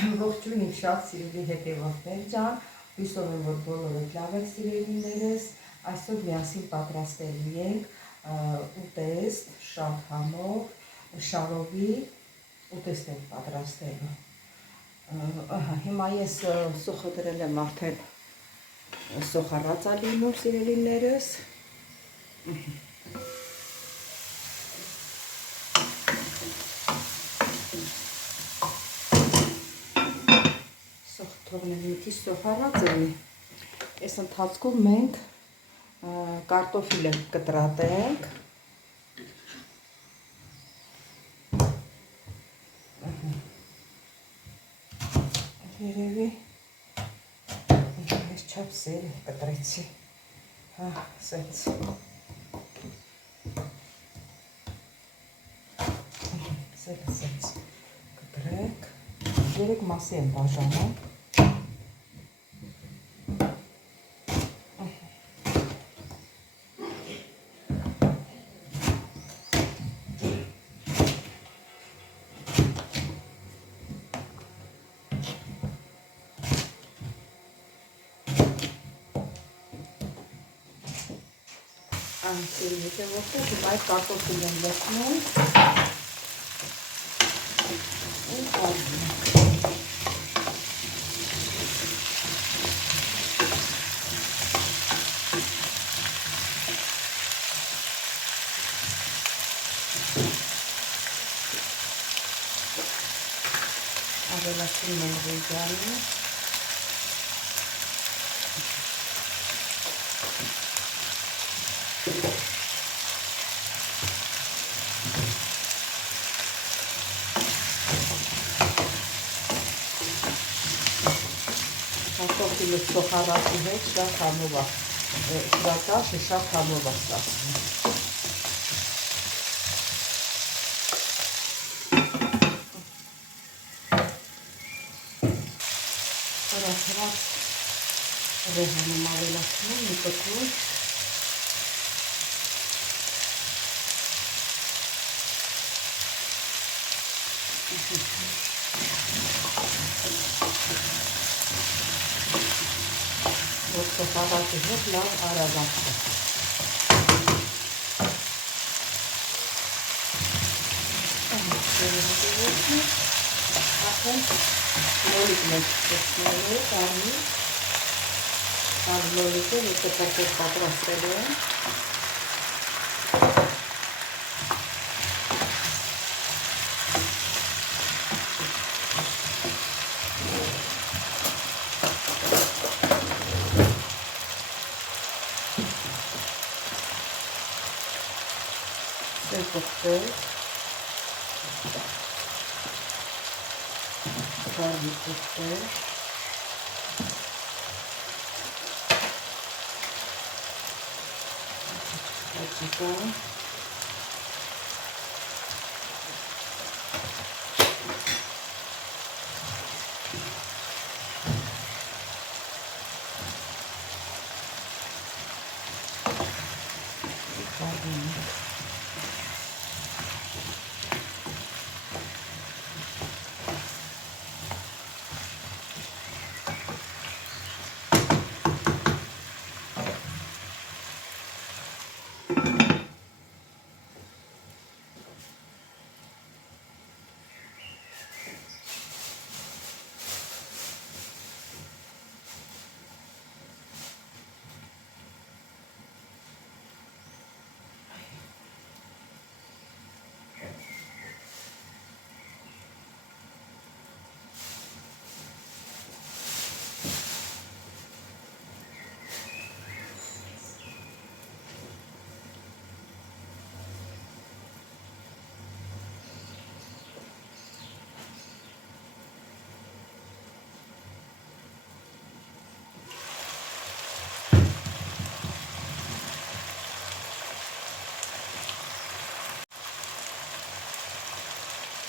Ողջույն իմ շատ սիրելի հետևորդներ ջան, հույսով եմ, որ բոլորը լավ եք սիրելիներս, այսօր միասին պատրաստելու ենք ուտեստ շատ համով, շարովի ուտեստ ենք պատրաստելու։ Հիմա ես սոխը դրել եմ արդեն սոխառած է լինում սիրելիներս։ Թողնեմ մի քիչ սոխառած լինի։ Այս ընթացքում մենք կարտոֆիլը կտրատենք։ Երևի այս չափ սեր կտրեցի։ Սենց։ Սերը սենց կտրենք։ 3 մասի եմ բաժանում։ Հիմա այդ կարտոֆիլն եմ լցնում ու կազմում։ Ավելացնում եմ ռեգանը։ Կարտոֆիլը սոխառածի հետ շատ համով է, շրակաշը շատ համով է ստացվում։ Հրացրած ռեհանում ավելացնում մի պտուղ։ Որ սոխառածի հետ լավ արագացնի։ Արդեն լոլիկն ենք տեսնելու, կարմիր լոլիկը, որ կտրտել պատրաստելու են։ Կոկտեյլ, կարմիր կոկտեյլ, աճիկա,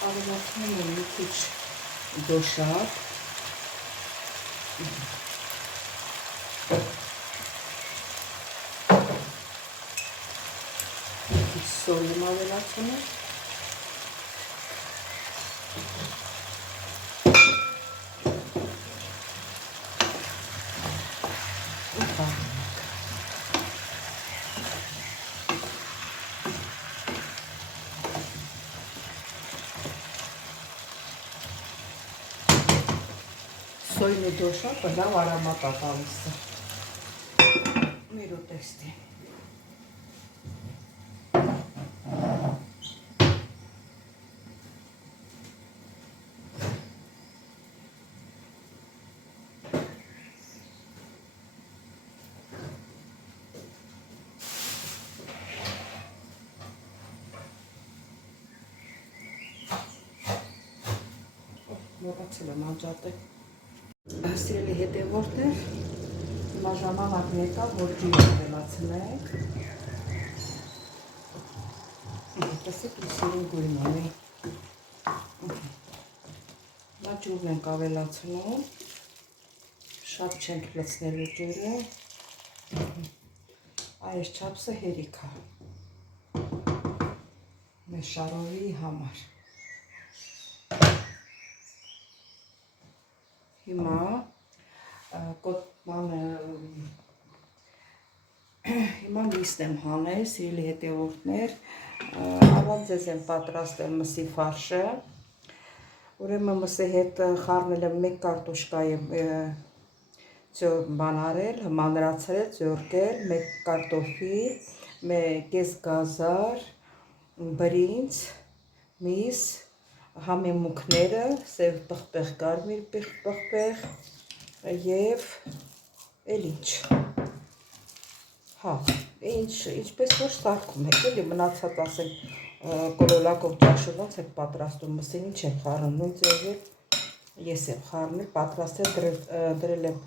ավելացնում եմ մի քիչ դոշակ, մի քիչ սոլ եմ ավելացնում, սոյնի դոշակը լավ արամատ է տալիս։ Մեր ուտեստի։ Մոռացել եմ անջատել։ Սիրելի հետևորդներ, հիմա ժամանակն եկավ, որ ջուրը ավելացնենք։ Տեսեք, ինչ սիրուն գույն ունի։ Հիմա ջուրն ենք ավելացնում։ Շատ չենք լցնելու ջուրը։ Այս չափսը հերիք է մեր շարովի համար։ Հիմա միսն եմ հանել, սիրելի հետևորդներ, ավաղ ձեզ եմ պատրաստել մսի ֆարշը, ուրեմն մսի հետ խառնել եմ 1 կարտոշկայի բանարել, մանրացրել, ձորկել, 1 կարտոֆիլ, կես գազար, բրինձ, միս, համեմուքները, սև պղպեղ, կարմիր պղպեղ և էլ ինչ։ Հա, ինչպես որ սարքում եք, էլի մնացած ասեմ կոլոլակով ճաշը ոնց եք պատրաստում, մսին ինչ եք խառնում, նույն ձևով ես եմ խառնել, պատրաստել, դրել եմ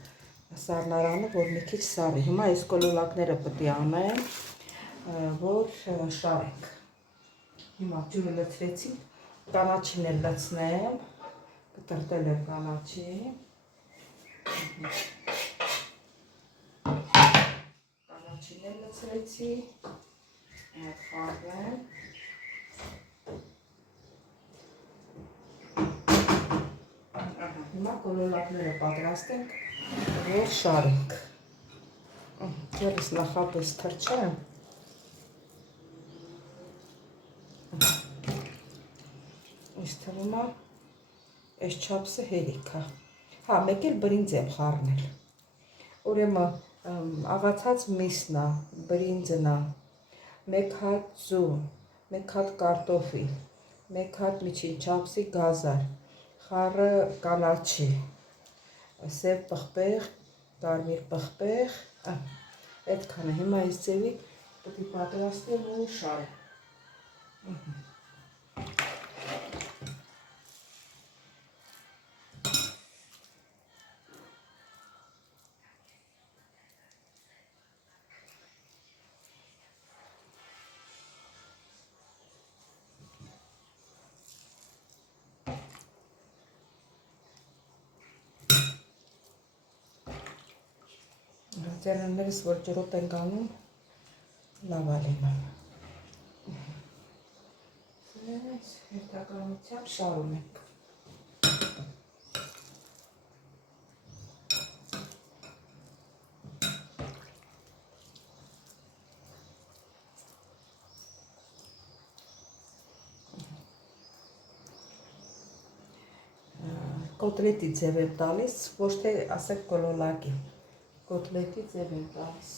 սառնարանը, որ մի քիչ սառի։ Հիմա այս կոլոլակները պետք է անեմ, որ շարենք։ Հիմա ջուրը լցրեցինք, կանաչին էլ լցնեմ, կտրտել եմ կանաչին։ Կանաչին էլ լցրեցի, խառնեմ։ Հիմա կոլոլակները պատրաստենք, որ շարենք։ Ձերս նախապես թրջեմ։ Այս թվում է, այս չափսը հերիք է։ Հա, մեկ էլ բրինձ եմ խառնել։ Ուրեմն աղացած միսն է, բրինձն է, 1 հատ ձու, 1 հատ կարտոֆիլ, 1 հատ միջին չափսի գազար, խառը կանաչի, սև պղպեղ, կարմիր պղպեղ, այդքանը։ Հիմա այս ձևի պետք է պատրաստեմ ու շարեմ։ Ծերուններս, որ ջրոտ ենք անում, լավ ալինում։ Հետագայությամբ շարում ենք։ Կոտլետի ձև եմ տալիս, ոչ թե ասեք կոլոլակի, կոտլետի ձև եմ տալիս։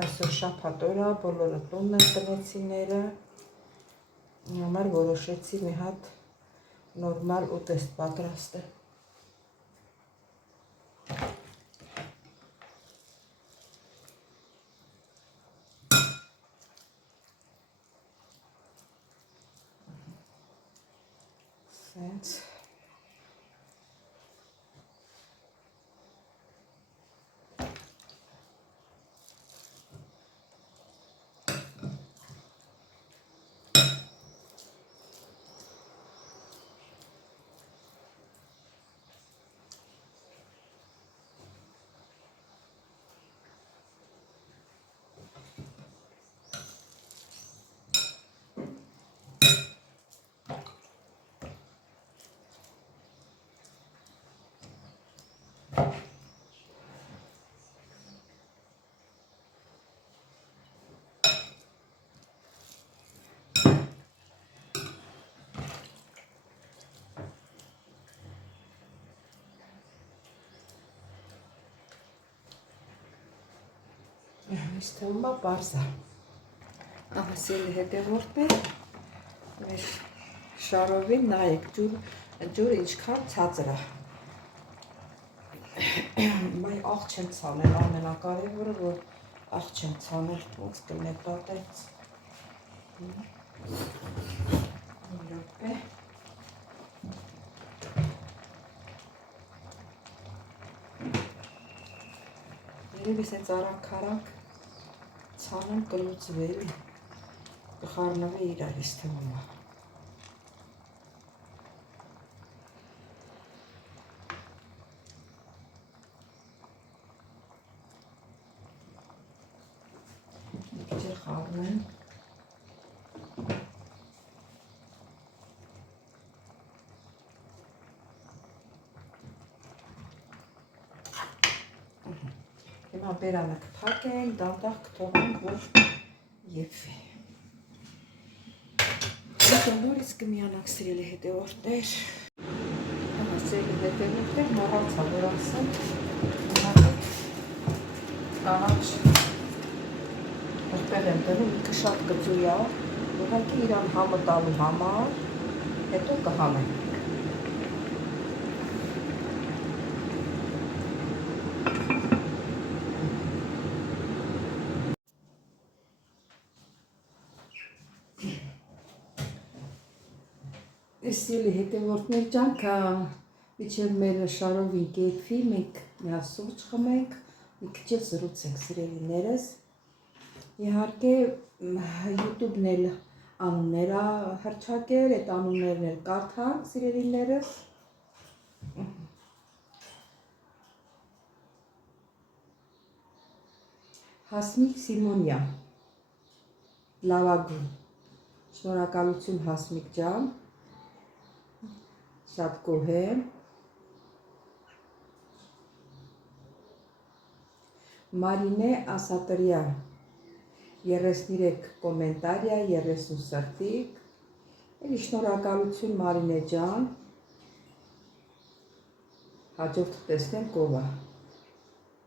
Այսօր շաբաթ օր է, բոլորը տունն են տնեցիները, համար որոշեցի մի հատ նորմալ ուտեստ պատրաստել։ Սենց։ Այս թվում է պարզ է։ Ահա սիրելի հետևորդներ, մեր շարովին նայեք, ջուրը ինչքան ցածր է։ Բայ աղ չեմ ցանել, ամենակարևորը, որ աղ չեմ ցանել, ոնց կլինի պատից։ Մի րոպե։ Երևի սենց արագ-արագ ցանեմ կլուծվի, կխառնվի իրար, ես թվում է։ Մի քիչ էլ խառնեմ։ Հիմա բերանը կփակենք, դանդաղ կթողենք, որ եփվի։ Հետո նորից կմիանանք սիրելի հետևորդներ։ Ահա սիրելի հետևորդներ, մոռացա որ ասեմ, կանաչ որտեղ եմ դնում, ինքը շատ կծույ է, ուղղակի իրան համը տալու համար, հետո կհամենք։ Սիրելի հետևորդներ ջանք, մինչև մեր շարովին կեփվի, մենք մի հատ սուրճ խմենք, մի քիչ էլ զրուցենք սիրելիներս։ Իհարկե YouTube-ն էլ անուններ է հռչակել, այդ անուններն էլ կարդանք սիրելիներս։ Հասմիկ Սիմոնյան, լավագույն, շնորհակալություն Հասմիկ ջան, շատ գոհ եմ։ Մարինե Ասատրյան, 33 կոմենտարիա, 30 սրտիկ, էլի շնորհակալություն Մարինե ջան, հաջորդը տեսնենք ով է,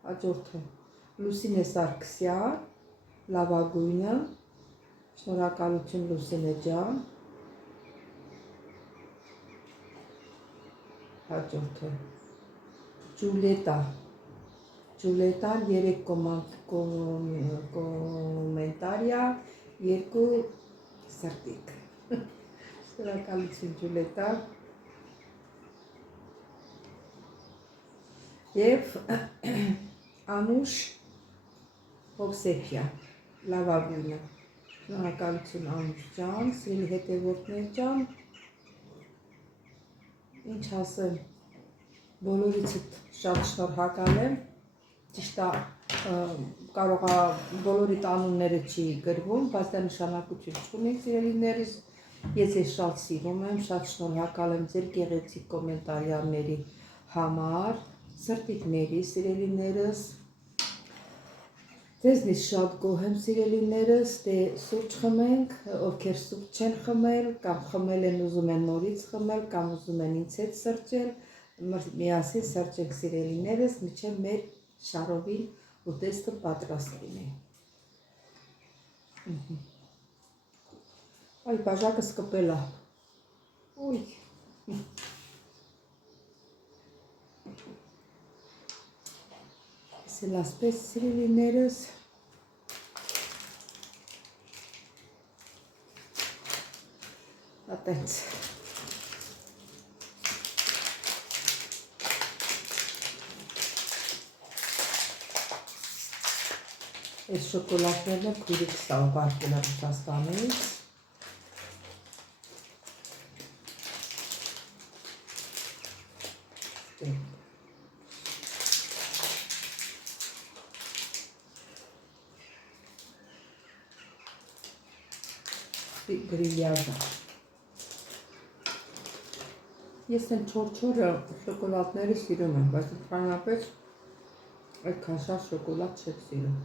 հաջորդը Լուսինե Սարգսյան, լավագույնը, շնորհակալություն Լուսինե ջան, հաջորդը Ջուլետան 3 կոմենտարիա, 2 սրտիկ, շնորհակալություն Ջուլետա, և Անուշ Հովսեփյան, լավագույնը, շնորհակալություն Անուշ ջան, սիրելի հետևորդներ ջան, ինչ ասեմ, բոլորիցդ շատ շնորհակալ եմ, ճիշտ է, կարող է բոլորիդ անունները չի գրվում, բայց դա նշանակություն չունի սիրելիներիս, ես ես շատ սիրում եմ, շատ շնորհակալ եմ ձեր գեղեցիկ կոմենտարիաների համար, սրտիկների սիրելիներս, ձեզնից շատ գոհ եմ սիրելիներս, դե սուրճ խմենք, ովքեր սուրճ չեն խմել, կամ խմել են ուզում են նորից խմել, կամ ուզում են ինձ հետ սրճել, միասին սրճենք սիրելիներս, մինչև մեր շարովին ուտեստը պատրաստ լինի։ Այ բաժակս կպել է, ուй, ես էլ ասպես սիրելիներս, ատենց, այս շոկոլադներն էլ քույրիկս ա ուղարկել է Ռուսաստանից, գրիլյաժը։ Ես են չոր-չորը շոկոլադները սիրում եմ, բայց ընդհանրապես այդքան շատ շոկոլադ չեք սիրում։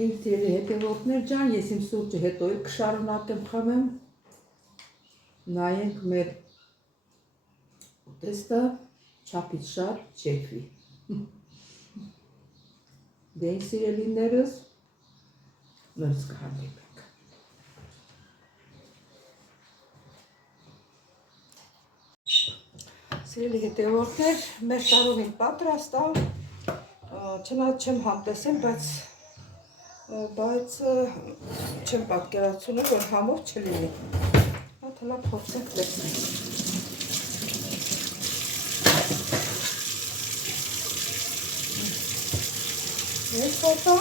Իմ սիրելի հետևորդներ ջան, ես իմ սուրճը հետո էլ կշարունակեմ խմեմ, նայենք մեր ուտեստը չափից շատ չեքվի։ Դե իմ սիրելիներս, նորից կհանդիպենք։ Սիրելի հետևորդներ, մեր շարովին պատրաստ է, չնայած չեմ համտեսել, բայց չեմ պատկերացնում, որ համով չլինի։ Հատ հլա փորձենք տեսնենք։ Ես ֆոտո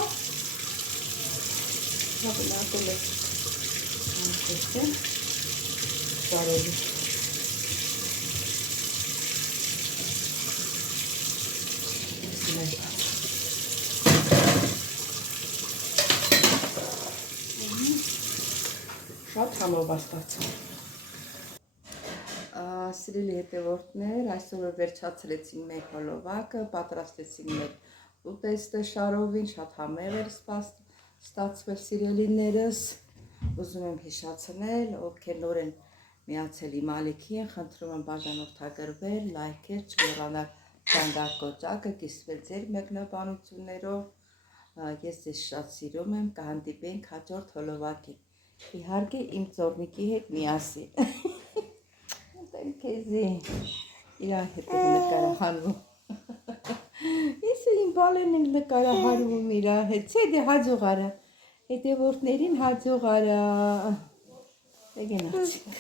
նա բնակել է տեսնեմ շարովի։ Շատ համով աստացա։ Սիրելի հետևորդներ, այսօր վերջացրեցին մեր հոլովակը, պատրաստեցին մեր ուտեստը շարովին, շատ համեղ էր ստացվել սիրելիներս, ուզում եմ հիշացնել, ովքեր նոր են միացել իմ ալիքին, խնդրում եմ բաժանորդագրվել, լայքեր, չմոռանալ ծանգակոճակը, կիսվել ձեր մեկնաբանություններով, ես ձեզ շատ սիրում եմ, կհանդիպենք հաջորդ հոլովակին, իհարկե իմ ծորնիկի հետ միասին, քեզի իրա հետ եմ նկարահանվում, ես իմ բալեն եմ նկարահանվում իրա հետ, չէ դե հաջող արա, հետևորդներին հաջող արա, գնացինք։